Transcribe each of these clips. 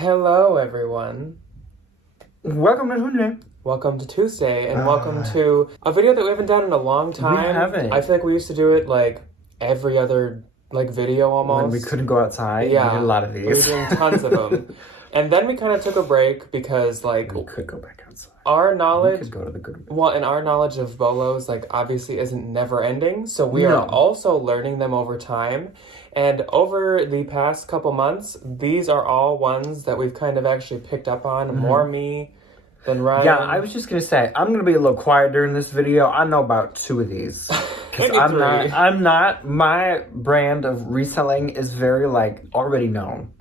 Hello, everyone. Welcome to Tuesday. Welcome to Tuesday, and welcome to a video that we haven't done in a long time. We haven't. I feel like we used to do it like every other video almost. When we couldn't go outside, yeah, we did a lot of these. We were doing tons of them. And then we kind of took a break because we could go back outside. Our knowledge... We could go to the good one. Well, and our knowledge of bolos, obviously isn't never ending. So we are also learning them over time. And over the past couple months, these are all ones that we've kind of actually picked up on. Mm-hmm. More me than Ryan. Yeah, I was just going to say, I'm going to be a little quiet during this video. I know about 2 of these. Because I'm not, my brand of reselling is very, already known.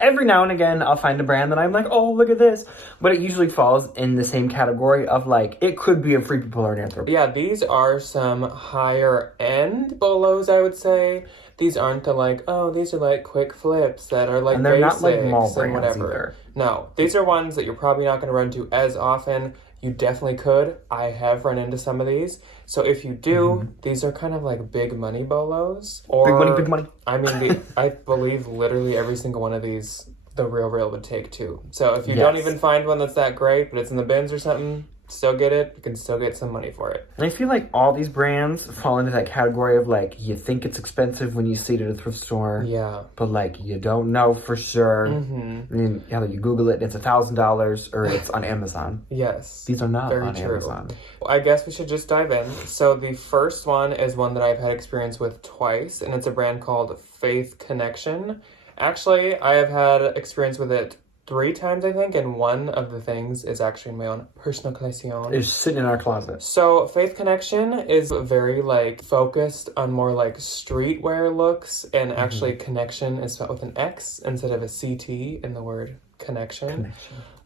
Every now and again, I'll find a brand that I'm like, oh, look at this. But it usually falls in the same category of, it could be a Free People or an Anthropo. Yeah, these are some higher-end bolos, I would say. These aren't the, these are, quick flips that are, and they're basics not, mall and brands whatever. either. No, these are ones that you're probably not going to run into as often. You definitely could. I have run into some of these. So if you do, these are kind of big money bolos. Or, big money, big money. I mean, I believe literally every single one of these, the Real would take 2. So if you don't even find one that's that great, but it's in the bins or something, still get it. You can still get some money for it. And I feel like all these brands fall into that category of you think it's expensive when you see it at a thrift store. Yeah. But you don't know for sure. Mm-hmm. I mean, you Google it, it's $1,000 or it's on Amazon. Yes. These are not very on true. Amazon. I guess we should just dive in. So the first one is one that I've had experience with twice, and it's a brand called Faith Connection. Actually, I have had experience with it 3 times, I think, and one of the things is actually in my own personal collection. It's sitting in our closet. So Faith Connection is very focused on more streetwear looks, and actually connection is spelled with an X instead of a CT in the word connection.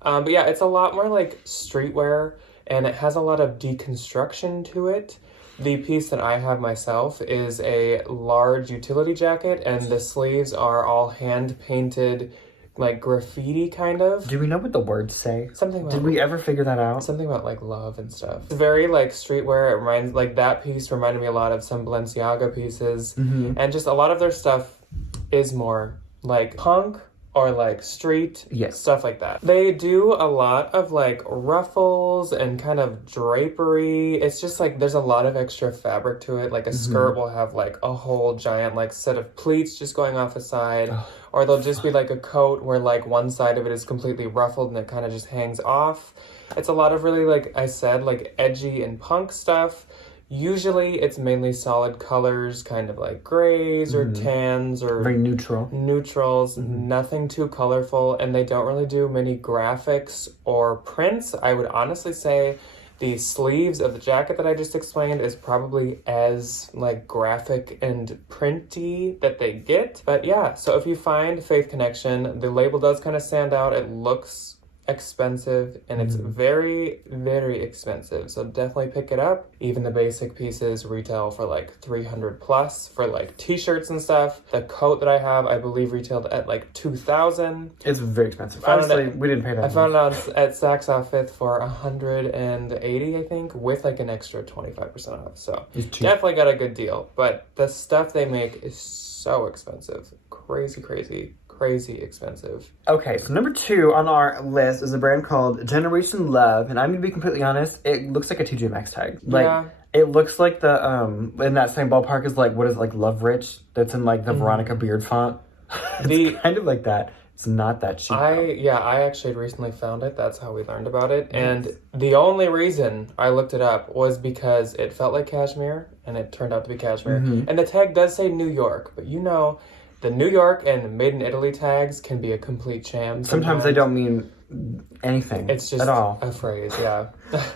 But yeah, it's a lot more streetwear, and it has a lot of deconstruction to it. The piece that I have myself is a large utility jacket, and the sleeves are all hand-painted graffiti kind of. Do we know what the words say? Something about... Did we ever figure that out? Something about love and stuff. It's very streetwear. It reminds that piece reminded me a lot of some Balenciaga pieces. Mm-hmm. And just a lot of their stuff is more punk or street stuff like that. They do a lot of ruffles and kind of drapery. It's just there's a lot of extra fabric to it. A skirt will have a whole giant set of pleats just going off the side. Or they'll just be a coat where one side of it is completely ruffled and it kind of just hangs off. It's a lot of really, I said, edgy and punk stuff. Usually it's mainly solid colors, kind of grays or tans or... Very neutral. Neutrals, nothing too colorful, and they don't really do many graphics or prints. I would honestly say the sleeves of the jacket that I just explained is probably as graphic and printy that they get. But yeah, so if you find Faith Connection, the label does kind of stand out. It looks expensive, and it's very, very expensive. So definitely pick it up. Even the basic pieces retail for $300 plus for t-shirts and stuff. The coat that I have, I believe, retailed at $2,000. It's very expensive. Honestly, we didn't pay that much. I found it at Saks Outfit for $180, I think, with an extra 25% off. So definitely got a good deal. But the stuff they make is so expensive. Crazy expensive. Okay, so number 2 on our list is a brand called Generation Love, and I'm gonna be completely honest, it looks like a TJ Maxx tag. It looks like the in that same ballpark as Love Rich, that's in the Veronica Beard font. It's kind of like that. It's not that cheap. I actually recently found it. That's how we learned about it. And the only reason I looked it up was because it felt like cashmere, and it turned out to be cashmere. And the tag does say New York, but the New York and Made in Italy tags can be a complete sham. Sometimes they don't mean anything. It's just at all. A phrase, yeah.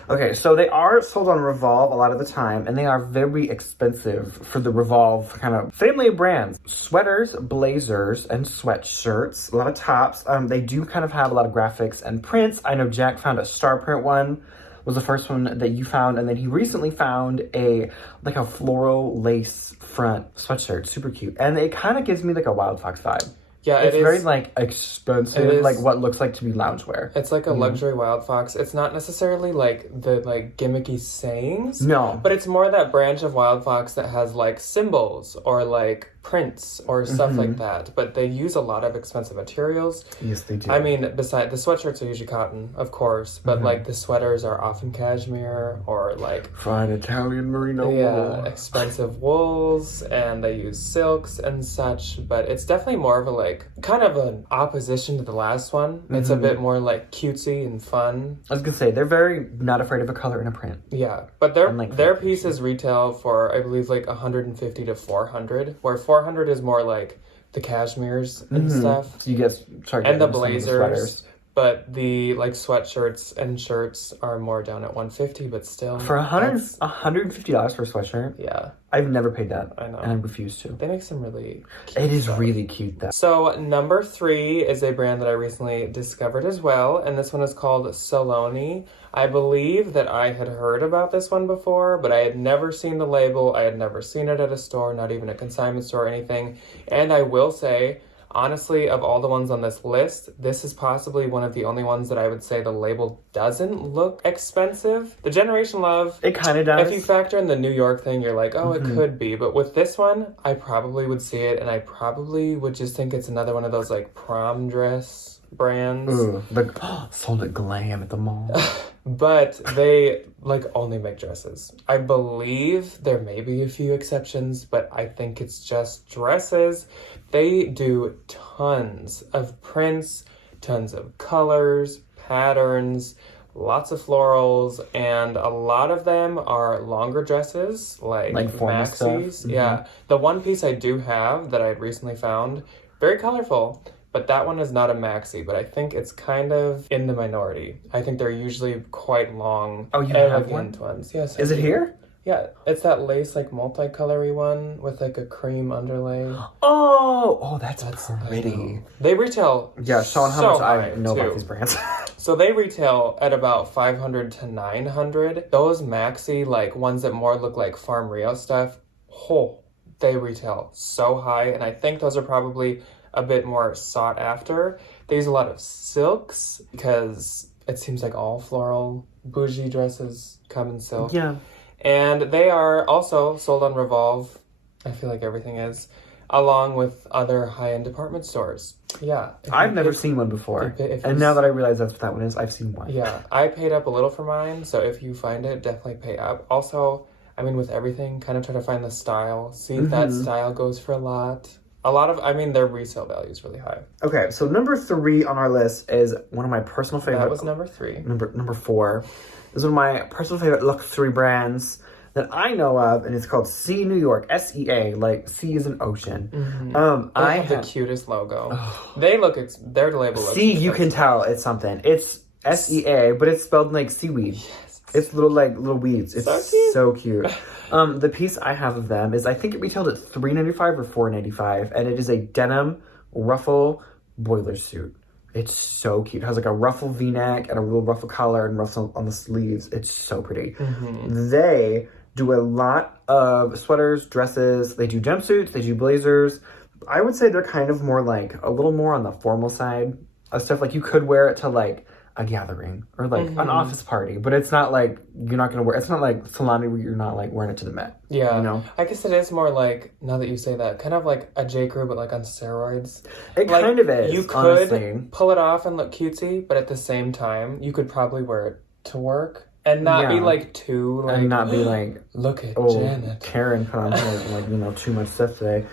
Okay, so they are sold on Revolve a lot of the time, and they are very expensive for the Revolve kind of family of brands. Sweaters, blazers, and sweatshirts. A lot of tops. They do kind of have a lot of graphics and prints. I know Jack found a star print one. Was the first one that you found, and then he recently found a floral lace front sweatshirt, super cute, and it kind of gives me a Wild Fox vibe. Yeah, it's very expensive, what looks like to be loungewear. It's a luxury Wild Fox. It's not necessarily the gimmicky sayings. No, but it's more that branch of Wild Fox that has symbols or prints or stuff like that, but they use a lot of expensive materials. Yes, they do. I mean, beside the sweatshirts are usually cotton, of course, but like the sweaters are often cashmere or like fine Italian merino wool. Expensive wools, and they use silks and such. But it's definitely more of a like kind of an opposition to the last one. It's a bit more like cutesy and fun. I was gonna say they're very not afraid of a color in a print. Yeah, but their pieces retail for I believe like 150 to 400, where 400 is more like the cashmeres and stuff. So you get and the blazers, but the like sweatshirts and shirts are more down at 150, but still for $150 for a sweatshirt. Yeah, I've never paid that. I know, and I refuse to. They make some really cute It is stuff. really cute though. So number 3 is a brand that I recently discovered as well, and this one is called Solonie. I believe that I had heard about this one before, but I had never seen the label. I had never seen it at a store, not even a consignment store or anything. And I will say, honestly, of all the ones on this list, this is possibly one of the only ones that I would say the label doesn't look expensive. The Generation Love, it kind of does. If you factor in the New York thing, you're like, oh, it could be. But with this one, I probably would see it, and I probably would just think it's another one of those like prom dress brands. Ooh, sold at Glam at the mall. But they like only make dresses. I believe there may be a few exceptions, but I think it's just dresses. They do tons of prints, tons of colors, patterns, lots of florals, and a lot of them are longer dresses, like maxis. Yeah. The one piece I do have that I recently found, very colorful. But that one is not a maxi, but I think it's kind of in the minority. I think they're usually quite long. Oh, you have one? Ones. Yes. Is it here? Yeah, it's that lace, like, multicolory one with, like, a cream underlay. Oh, that's pretty. They retail showing how much I know about these brands. So they retail at about 500 to 900. Those maxi, like, ones that more look like Farm Rio stuff, they retail so high. And I think those are probably a bit more sought after. They use a lot of silks because it seems like all floral bougie dresses come in silk. Yeah. And they are also sold on Revolve. I feel like everything is, along with other high-end department stores. Yeah. I've never seen one before. And now that I realize that's what that one is, I've seen one. Yeah. I paid up a little for mine, so if you find it, definitely pay up. Also, I mean, with everything, kind of try to find the style. See if that style goes for a lot. Their resale value is really high. Okay, so number 3 on our list is one of my personal favorite. That was number 3. Number 4 is one of my personal favorite luxury brands that I know of, and it's called Sea New York. SEA, like sea is an ocean. They have the cutest logo. Their label looks sea, you can tell it's something. It's SEA, but it's spelled like seaweed. Yes. It's little weeds. It's so cute. The piece I have of them is, I think it retailed at $3.95 or $4.95, and it is a denim ruffle boiler suit. It's so cute. It has like a ruffle V-neck and a real ruffle collar and ruffle on the sleeves. It's so pretty. They do a lot of sweaters, dresses. They do jumpsuits. They do blazers. I would say they're kind of more like a little more on the formal side of stuff. Like you could wear it to like a gathering or like an office party, but it's not like you're not gonna wear. It's not like salami where you're not like wearing it to the Met. Yeah, you know. I guess it is more like, now that you say that, kind of like a J. Crew, but like on steroids. It like, kind of is. You could honestly pull it off and look cutesy, but at the same time, you could probably wear it to work and not be like too like, and not be like, look at Janet. Karen put on like too much stuff today.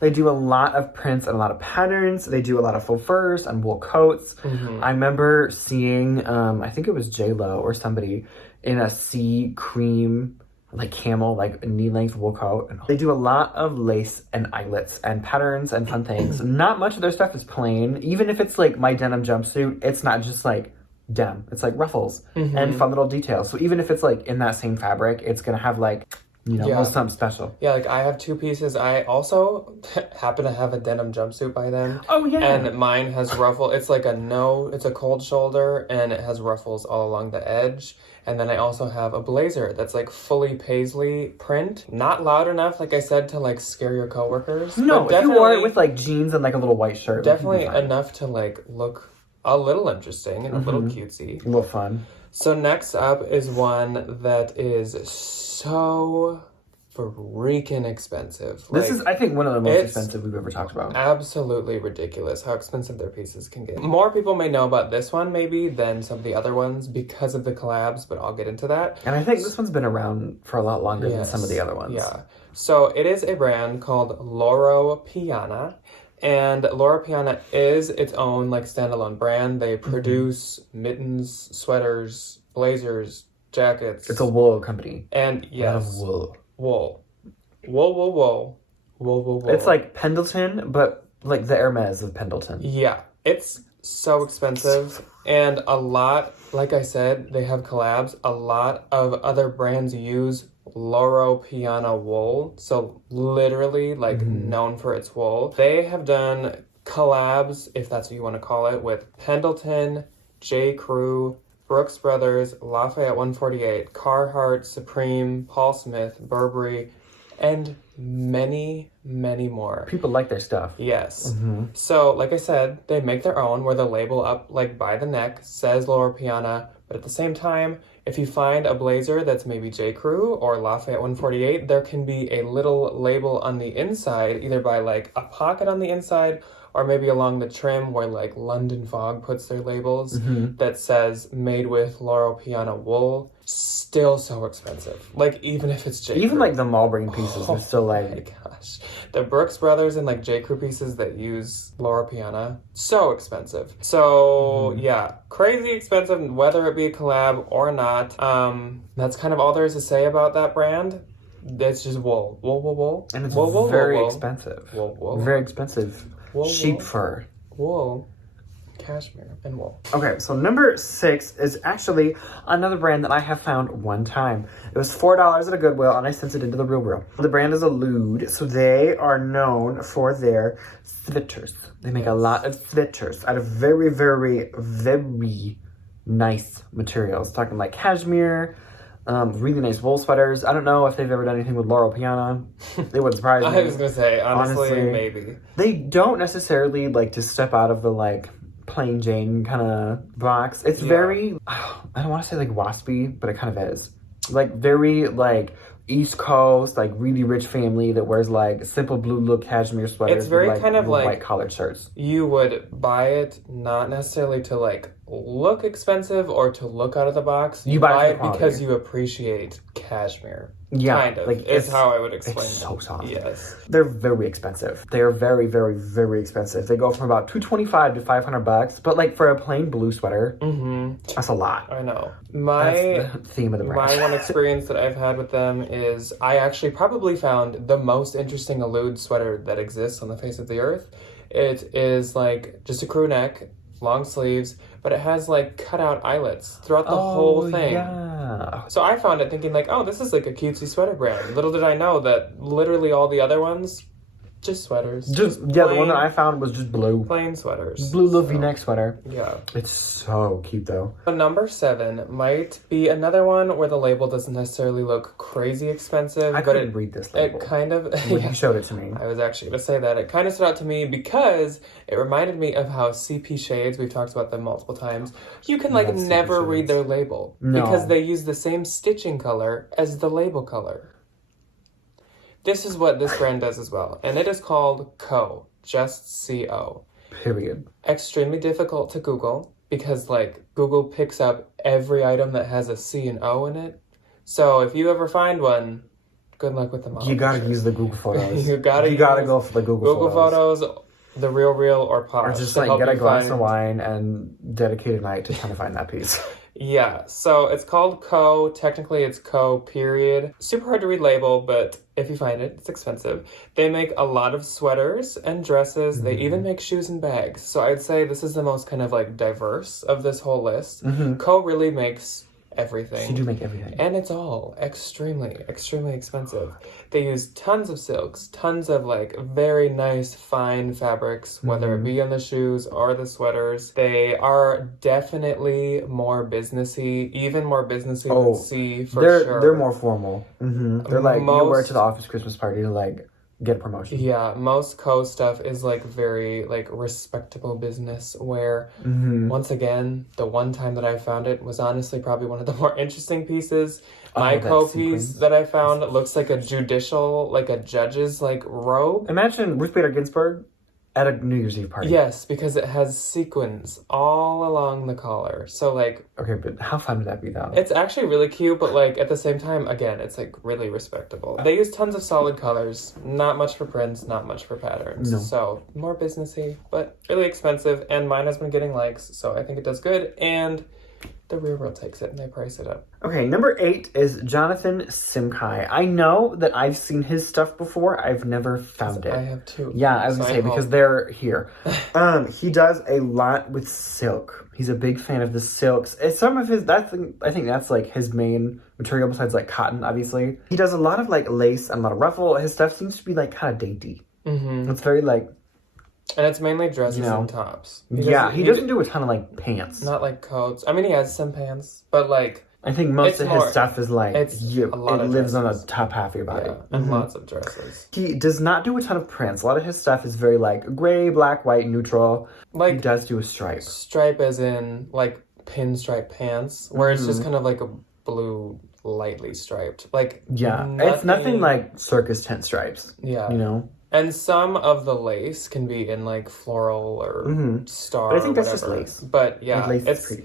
They do a lot of prints and a lot of patterns. They do a lot of faux furs and wool coats. I remember seeing, I think it was J-Lo or somebody in a sea cream, like camel, like knee-length wool coat. And they do a lot of lace and eyelets and patterns and fun things. Not much of their stuff is plain. Even if it's like my denim jumpsuit, it's not just like denim. It's like ruffles and fun little details. So even if it's like in that same fabric, it's going to have like, something special. Yeah, like I have 2 pieces. I also happen to have a denim jumpsuit by them. Oh, yeah. And mine has ruffle. It's like it's a cold shoulder, and it has ruffles all along the edge. And then I also have a blazer that's like fully paisley print. Not loud enough, like I said, to like scare your coworkers. No, if you wore it with like jeans and like a little white shirt. Definitely enough to like look a little interesting and a little cutesy. A little fun. So next up is one that is so freaking expensive. This is, I think, one of the most expensive we've ever talked about. Absolutely ridiculous how expensive their pieces can get. More people may know about this one, maybe, than some of the other ones because of the collabs, but I'll get into that. And I think this one's been around for a lot longer than some of the other ones. Yeah. So it is a brand called Loro Piana. And Loro Piana is its own, like, standalone brand. They produce mittens, sweaters, blazers, jackets. It's a wool company. And, yes. Wool. Wool. Wool, wool, wool. Wool, wool, wool. It's like Pendleton, but like the Hermes of Pendleton. Yeah. It's so expensive. And a lot, like I said, they have collabs. A lot of other brands use Loro Piana wool. So literally, like, known for its wool. They have done collabs, if that's what you want to call it, with Pendleton, J. Crew, Brooks Brothers, Lafayette 148, Carhartt, Supreme, Paul Smith, Burberry, and many, many more. People like their stuff. Yes. So, like I said, they make their own where the label up, like, by the neck says Loro Piana, but at the same time, if you find a blazer that's maybe J. Crew or Lafayette 148, there can be a little label on the inside, either by, like, a pocket on the inside or maybe along the trim where, like, London Fog puts their labels that says made with Loro Piana wool. Still so expensive. Like, even if it's J. Crew. Even, like, the Malbring pieces are still, like... Oh my gosh. The Brooks Brothers and, like, J. Crew pieces that use Loro Piana, so expensive. So, yeah, crazy expensive, whether it be a collab or not. That's kind of all there is to say about that brand. It's just wool. Wool, wool, wool. And it's wool, very wool, expensive. Wool, wool. Very expensive. Wool, Sheep wool. fur. Wool. Cashmere and wool. Okay, so number 6 is actually another brand that I have found one time. It was $4 at a Goodwill, and I sent it into the Real. The brand is Elude, so they are known for their sweaters. They make a lot of sweaters out of very, very, very nice materials. Talking like cashmere, really nice wool sweaters. I don't know if they've ever done anything with Loro Piana. It would surprise me. I was gonna say, honestly, maybe. They don't necessarily like to step out of the like plain Jane kind of box. It's very, I don't want to say like waspy, but it kind of is. Like very like East Coast, like really rich family that wears like simple blue look cashmere sweaters. It's very with, like, kind of like white collared shirts. You would buy it not necessarily to like look expensive or to look out of the box. You buy it because you appreciate cashmere. Yeah, kind of. like it's how I would explain it's so soft. Yes. They're very expensive. They are very, very, very expensive. They go from about $225 to $500, but like for a plain blue sweater, that's a lot. I know. That's the theme of the brand. My one experience that I've had with them is I actually probably found the most interesting Elude sweater that exists on the face of the earth. It is like just a crew neck, long sleeves, but it has like cutout eyelets throughout the whole thing. Yeah. So I found it thinking like, oh, this is like a cutesy sweater brand. Little did I know that literally all the other ones, just sweaters. Just plain, the one that I found was just blue. Plain sweaters. Blue little V-neck sweater. Yeah. It's so cute though. Number 7 might be another one where the label doesn't necessarily look crazy expensive. I couldn't read this label. It kind of... When you showed it to me. I was actually going to say that. It kind of stood out to me because it reminded me of how CP Shades, we've talked about them multiple times, you can like never read their label. No. Because they use the same stitching color as the label color. This is what this brand does as well. And it is called Co. Just C-O. Period. Extremely difficult to Google because like Google picks up every item that has a C and O in it. So if you ever find one, good luck with them all. You gotta use the Google Photos. you gotta go for the Google Photos, the Real or Polish. Or just like get a glass of wine and dedicate a night to trying to find that piece. Yeah, so it's called Co. Technically, it's Co. period. Super hard to read label, but if you find it, it's expensive. They make a lot of sweaters and dresses. They even make shoes and bags. So I'd say this is the most kind of like diverse of this whole list. Co. really makes everything. They do make everything. And it's all extremely, extremely expensive. They use tons of silks, tons of like very nice fine fabrics, whether it be on the shoes or the sweaters. They are definitely more businessy, even more businessy than C for sure. They're more formal. They're like, you wear it to the office Christmas party to like get a promotion. Yeah, most Co stuff is like very like respectable business where once again, the one time that I found it was honestly probably one of the more interesting pieces. My Co piece that I found looks like a judicial, like a judge's like robe. Imagine Ruth Bader Ginsburg at a New Year's Eve party. Yes, because it has sequins all along the collar. So like, okay, but how fun would that be though? It's actually really cute, but like at the same time, again, it's like really respectable. They use tons of solid colors, not much for prints, not much for patterns. No. So more businessy, but really expensive. And mine has been getting likes, so I think it does good. And the real world takes it and they price it up. Okay, number 8 is Jonathan Simkai. I know that I've seen his stuff before. I've never found it. I have too. Yeah, I was gonna say because they're here. He does a lot with silk. He's a big fan of the silks. It's some of his. I think that's like his main material besides like cotton. Obviously, he does a lot of like lace and a lot of ruffle. His stuff seems to be like kind of dainty. It's very like. And it's mainly dresses and tops. He doesn't do a ton of like pants. Not like coats. I mean, he has some pants, but like. I think most of his stuff is like it lives on the top half of your body. Yeah, and lots of dresses. He does not do a ton of prints. A lot of his stuff is very like gray, black, white, neutral. Like he does do a stripe. Stripe as in like pinstripe pants, where it's just kind of like a blue lightly striped. Like it's nothing like circus tent stripes. Yeah. You know? And some of the lace can be in like floral or star. But I think that's just lace. But yeah, lace is pretty.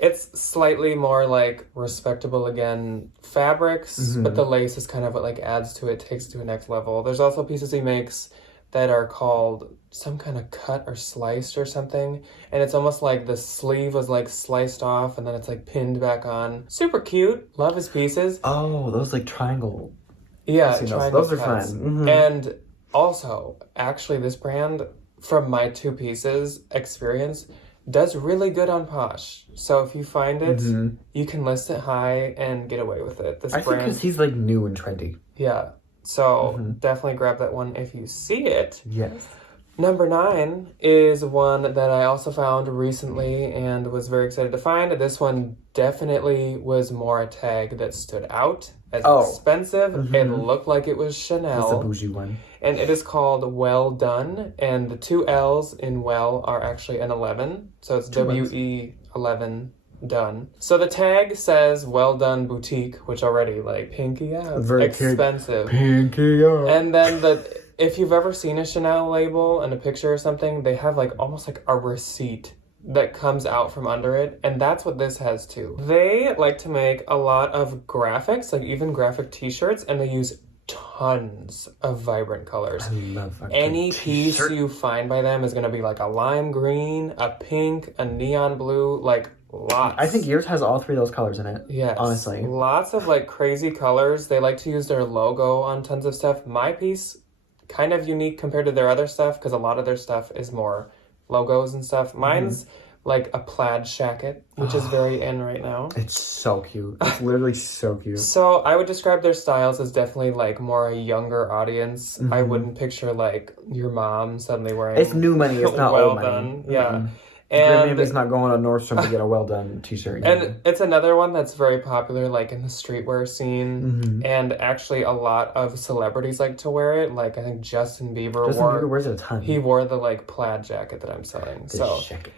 It's slightly more like respectable again fabrics, but the lace is kind of what like adds to it, takes it to a next level. There's also pieces he makes that are called some kind of cut or sliced or something, and it's almost like the sleeve was like sliced off and then it's like pinned back on. Super cute. Love his pieces. Oh, those like triangle. Yeah, triangle those cuts. Are fun. And also, actually, this brand, from my 2 pieces experience, does really good on Posh. So if you find it, you can list it high and get away with it. I think because he's like new and trendy. Yeah. So definitely grab that one if you see it. Yes. Number 9 is one that I also found recently and was very excited to find. This one definitely was more a tag that stood out as expensive. It looked like it was Chanel. It's a bougie one. And it is called Well Done. And the 2 L's in Well are actually an 11. So it's WE11 done. So the tag says Well Done Boutique, which already like pinky out. Very expensive. Pinky out. And then if you've ever seen a Chanel label and a picture or something, they have like almost like a receipt that comes out from under it, and that's what this has too. They like to make a lot of graphics, like even graphic t-shirts, and they use tons of vibrant colors. I love any piece you find by them is going to be like a lime green, a pink, a neon blue, like lots. I think yours has all 3 of those colors in it. Yes. Honestly. Lots of like crazy colors. They like to use their logo on tons of stuff. My piece, kind of unique compared to their other stuff because a lot of their stuff is more logos and stuff. Mine's like a plaid shacket, which is very in right now. It's so cute. It's literally so cute. So I would describe their styles as definitely like more a younger audience. I wouldn't picture like your mom suddenly wearing. It's new money. It's not well old money. Done. Yeah. And Grandma's not going to Nordstrom to get a Well Done t-shirt. And it's another one that's very popular, like in the streetwear scene. And actually, a lot of celebrities like to wear it. Like I think Justin Bieber wears it a ton. He wore the like plaid jacket that I'm selling.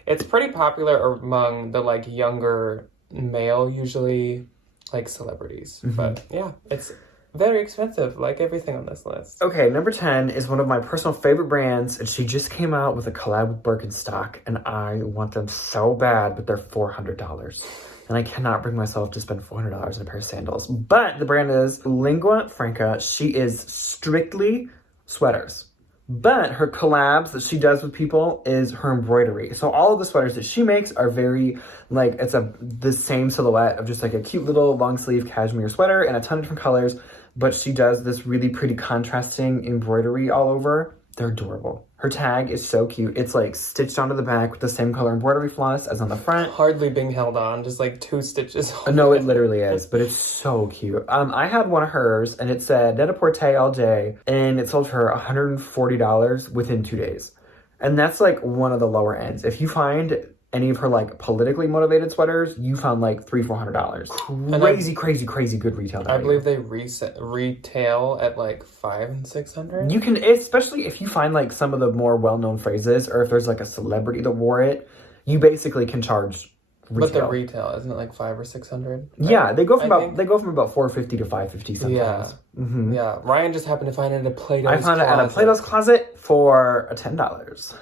It's pretty popular among the like younger male, usually like celebrities. But yeah, it's very expensive, like everything on this list. Okay, number 10 is one of my personal favorite brands, and she just came out with a collab with Birkenstock, and I want them so bad, but they're $400. And I cannot bring myself to spend $400 on a pair of sandals. But the brand is Lingua Franca. She is strictly sweaters. But her collabs that she does with people is her embroidery. So all of the sweaters that she makes are very, like, it's the same silhouette of just like a cute little long sleeve cashmere sweater and a ton of different colors. But she does this really pretty contrasting embroidery all over. They're adorable. Her tag is so cute. It's like stitched onto the back with the same color embroidery floss as on the front. Hardly being held on, just like 2 stitches. No, it literally is, but it's so cute. I had one of hers, and it said Net-a-Porter all day, and it sold for $140 within 2 days. And that's like one of the lower ends. If you find any of her like politically motivated sweaters, you found like $300-400. Crazy good retail value. I believe they retail at like $500 and $600. You can, especially if you find like some of the more well-known phrases, or if there's like a celebrity that wore it, you basically can charge retail. But the retail, isn't it like $500 or $600? Yeah, they go from about $450 to $550 sometimes. Yeah. Mm-hmm. Yeah. Ryan just happened to find it at a Plato's Closet. I found it at a Plato's Closet for $10.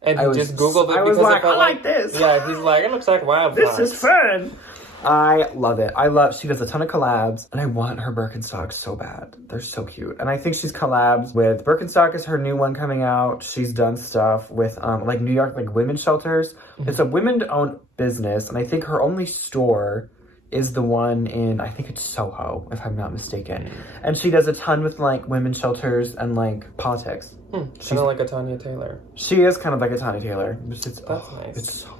And he just Googled it. I was like, I like this. Yeah, he's like, it looks like wildfire. This is fun. I love it. She does a ton of collabs, and I want her Birkenstocks so bad. They're so cute. And I think she's collabs with Birkenstock is her new one coming out. She's done stuff with like New York, like women's shelters. Mm-hmm. It's a women-owned business, and I think her only store is the one in, I think it's Soho, if I'm not mistaken. And she does a ton with like women's shelters and like politics. She's kind of like a Tanya Taylor. She is kind of like a Tanya Taylor. That's nice. It's so nice.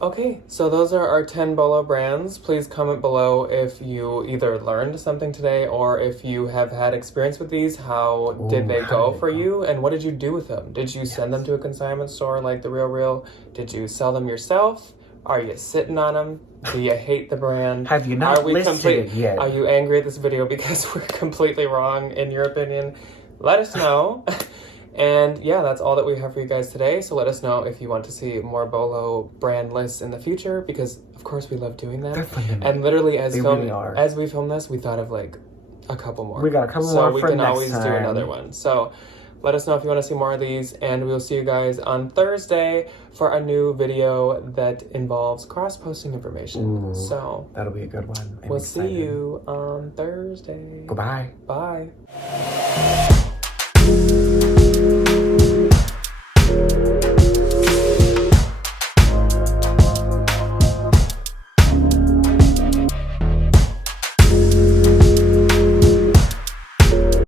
Okay, so those are our 10 Bolo brands. Please comment below if you either learned something today or if you have had experience with these. How did they go for you? And what did you do with them? Did you send them to a consignment store like The Real? Did you sell them yourself? Are you sitting on them? Do you hate the brand? Have you not listed it yet? Are you angry at this video because we're completely wrong in your opinion? Let us know. And yeah, that's all that we have for you guys today. So let us know if you want to see more Bolo brand lists in the future, because of course we love doing that. And literally as we film this, we thought of like a couple more. We got a couple more, so we can always do another one. So let us know if you want to see more of these, and we'll see you guys on Thursday for a new video that involves cross-posting information. Ooh, so that'll be a good one. We'll see you on Thursday. Goodbye. Bye.